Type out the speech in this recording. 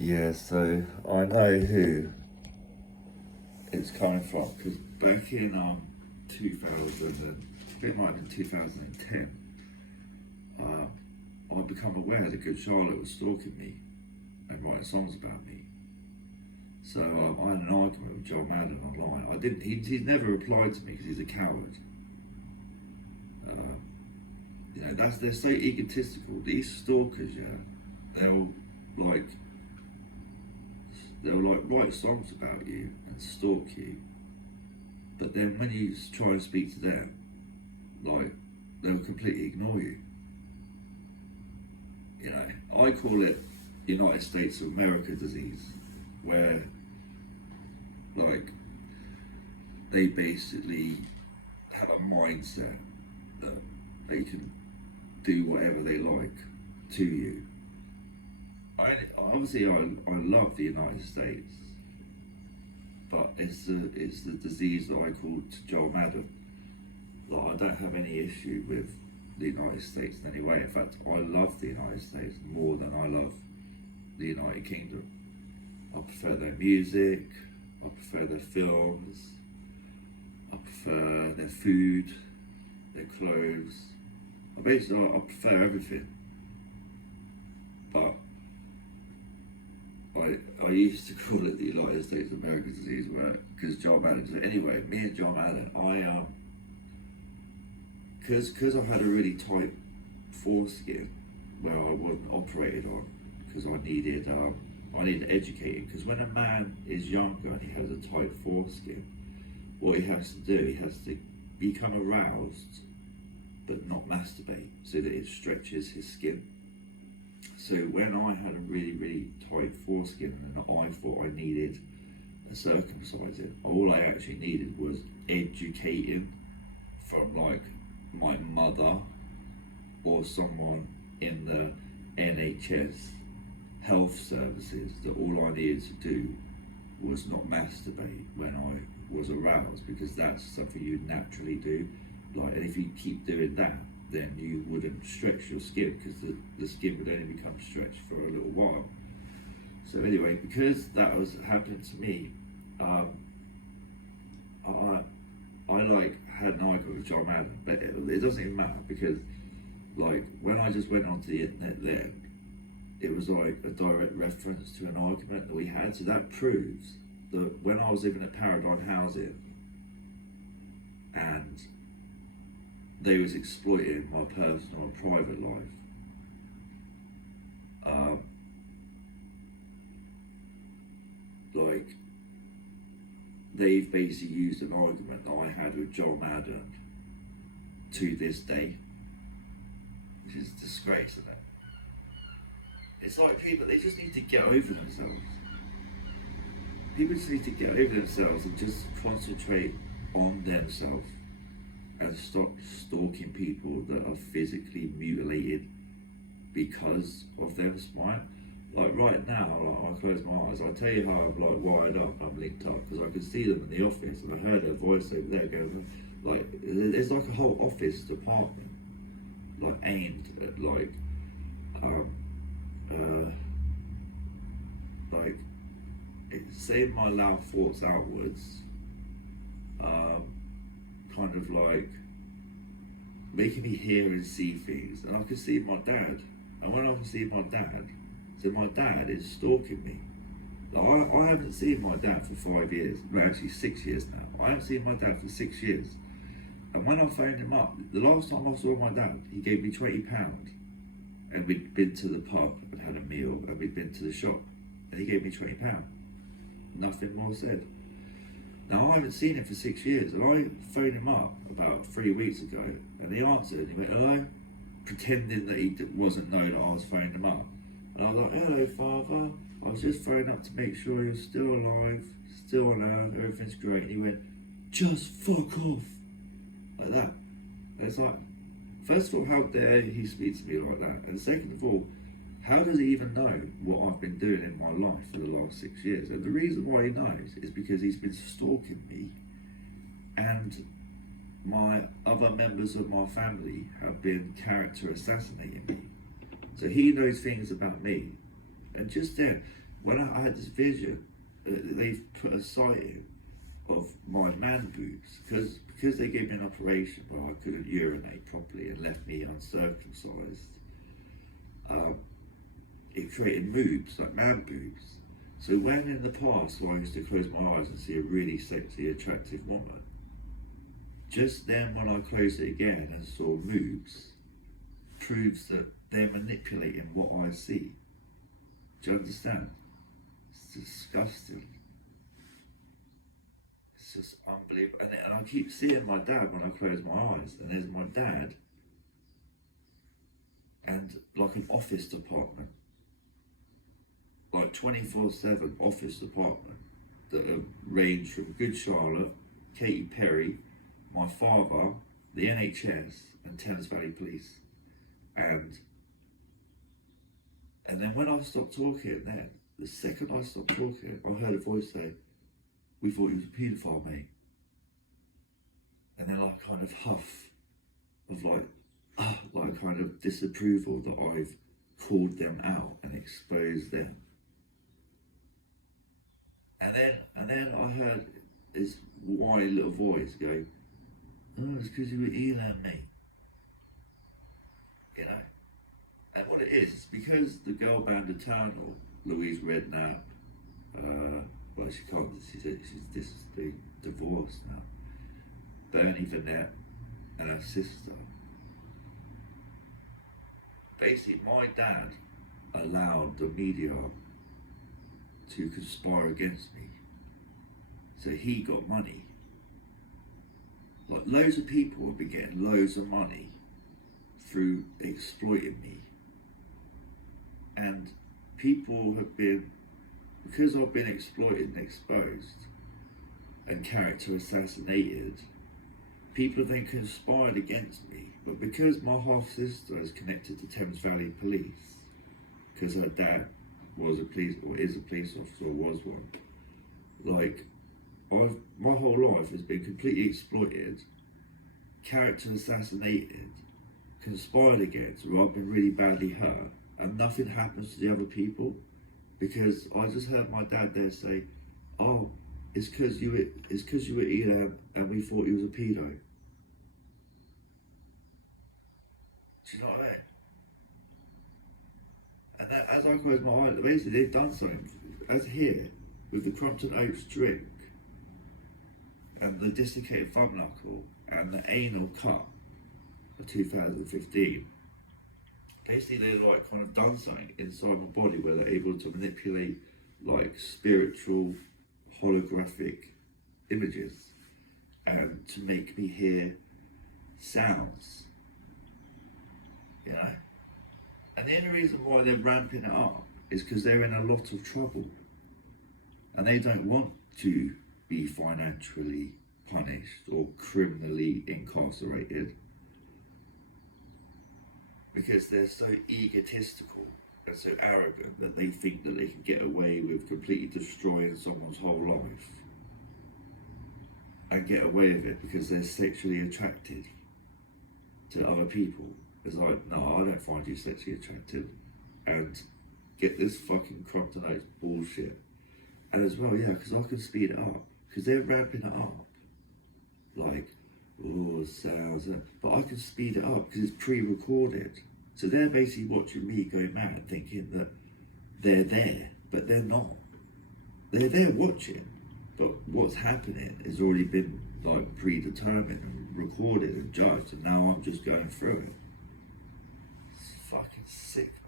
Yeah, so I know who it's coming from because back in 2000, it might have been 2010, I become aware that Good Charlotte was stalking me and writing songs about me. So I had an argument with John Madden online. I didn't. He's never replied to me because he's a coward. They're so egotistical. These stalkers, yeah, they'll like they'll like write songs about you and stalk you, but then when you try and speak to them, like they'll completely ignore you. I call it United States of America disease, where like they basically have a mindset that they can do whatever they like to you. I love the United States, but it's the disease that I call Joel Madden. Like, I don't have any issue with the United States in any way. In fact, I love the United States more than I love the United Kingdom. I prefer their music, I prefer their films, I prefer their food, their clothes. I prefer everything. But I used to call it the United States of America disease, because John Madden. Anyway, me and John Madden, because I had a really tight foreskin where I wasn't operated on, because I needed educating. Because when a man is younger and he has a tight foreskin, what he has to do, he has to become aroused but not masturbate, so that it stretches his skin. So when I had a really, really tight foreskin and I thought I needed a circumcising, all I actually needed was educating from like my mother or someone in the NHS health services, that all I needed to do was not masturbate when I was aroused, because that's something you naturally do. Like, and if you keep doing that, then you wouldn't stretch your skin, because the skin would only become stretched for a little while. So anyway, because that was happening to me, I like had an argument with John Madden, but it doesn't even matter, because like when I just went onto the internet then, it was like a direct reference to an argument that we had. So that proves that when I was living at Paradigm Housing and they was exploiting my personal and private life, like they've basically used an argument that I had with Joel Madden to this day, which is a disgrace, isn't it? It's like people, they just need to get over themselves. People just need to get over themselves and just concentrate on themselves and stop stalking people that are physically mutilated because of their spine. Like right now, like, I close my eyes, I tell you how I'm like wired up, I'm linked up, because I can see them in the office and I heard their voice over there going, like, there's like a whole office department, like aimed at like saying my loud thoughts outwards, kind of like making me hear and see things. And I can see my dad, and when I can see my dad, so my dad is stalking me. Like, I haven't seen my dad for 5 years, no, actually 6 years now. I haven't seen my dad for 6 years. And when I phoned him up, the last time I saw my dad, he gave me £20. And we'd been to the pub and had a meal, and we'd been to the shop, and he gave me £20. Nothing more said. Now I haven't seen him for 6 years, and I phoned him up about 3 weeks ago, and he answered, and he went, hello, pretending that he wasn't know that I was phoning him up. And I was like, hello father, I was just phoning up to make sure you're still alive, still on earth, everything's great. And he went, just fuck off, like that. And it's like, first of all, how dare he speak to me like that? And second of all, how does he even know what I've been doing in my life for the last 6 years? And the reason why he knows is because he's been stalking me, and my other members of my family have been character assassinating me. So he knows things about me. And just then, when I had this vision, they've put a sighting of my man boobs because they gave me an operation where I couldn't urinate properly and left me uncircumcised. It created moobs, like man boobs. So when in the past I used to close my eyes and see a really sexy, attractive woman, just then when I closed it again and saw moobs, proves that they're manipulating what I see. Do you understand? It's disgusting. It's just unbelievable. And I keep seeing my dad when I close my eyes, and there's my dad and like an office department, like 24/7 office department that have ranged from Good Charlotte, Katy Perry, my father, the NHS, and Thames Valley Police. And then when I stopped talking, then the second I stopped talking, I heard a voice say, "We thought you was a paedophile, mate." And then I kind of huff of like kind of disapproval that I've called them out and exposed them. And then I heard this whiny little voice go, "Oh, it's because you were Elan, mate." You know? And what it is because the girl band Eternal, Louise Redknapp, well, she can't, she's divorced now, Bernie Vanette, and her sister. Basically, my dad allowed the media to conspire against me. So he got money. Like loads of people have been getting loads of money through exploiting me. And people have been, because I've been exploited and exposed and character assassinated, people have then conspired against me. But because my half-sister is connected to Thames Valley Police, because her dad was a police, or is a police officer, or was one, like, my whole life has been completely exploited, character assassinated, conspired against, or I've been really badly hurt, and nothing happens to the other people, because I just heard my dad there say, "Oh, it's because you were Elam and we thought you was a pedo." Do you know what I mean? And that, as I close my eyes, basically they've done something. As here, with the Crumpton Oats drink, and the dislocated thumb knuckle, and the anal cut of 2015, basically they've like kind of done something inside my body where they're able to manipulate like spiritual holographic images and to make me hear sounds, you know. And the only reason why they're ramping it up is because they're in a lot of trouble and they don't want to be financially punished or criminally incarcerated, because they're so egotistical and so arrogant that they think that they can get away with completely destroying someone's whole life and get away with it because they're sexually attracted to other people. It's like, no, I don't find you sexually attractive, and get this fucking Crumpton Oats bullshit. And as well, yeah, because I can speed it up, because they're ramping it up, like, oh, sounds, but I can speed it up because it's pre-recorded. So they're basically watching me go mad, thinking that they're there, but they're not. They're there watching, but what's happening has already been like predetermined and recorded and judged, and now I'm just going through it. It's fucking sick, man.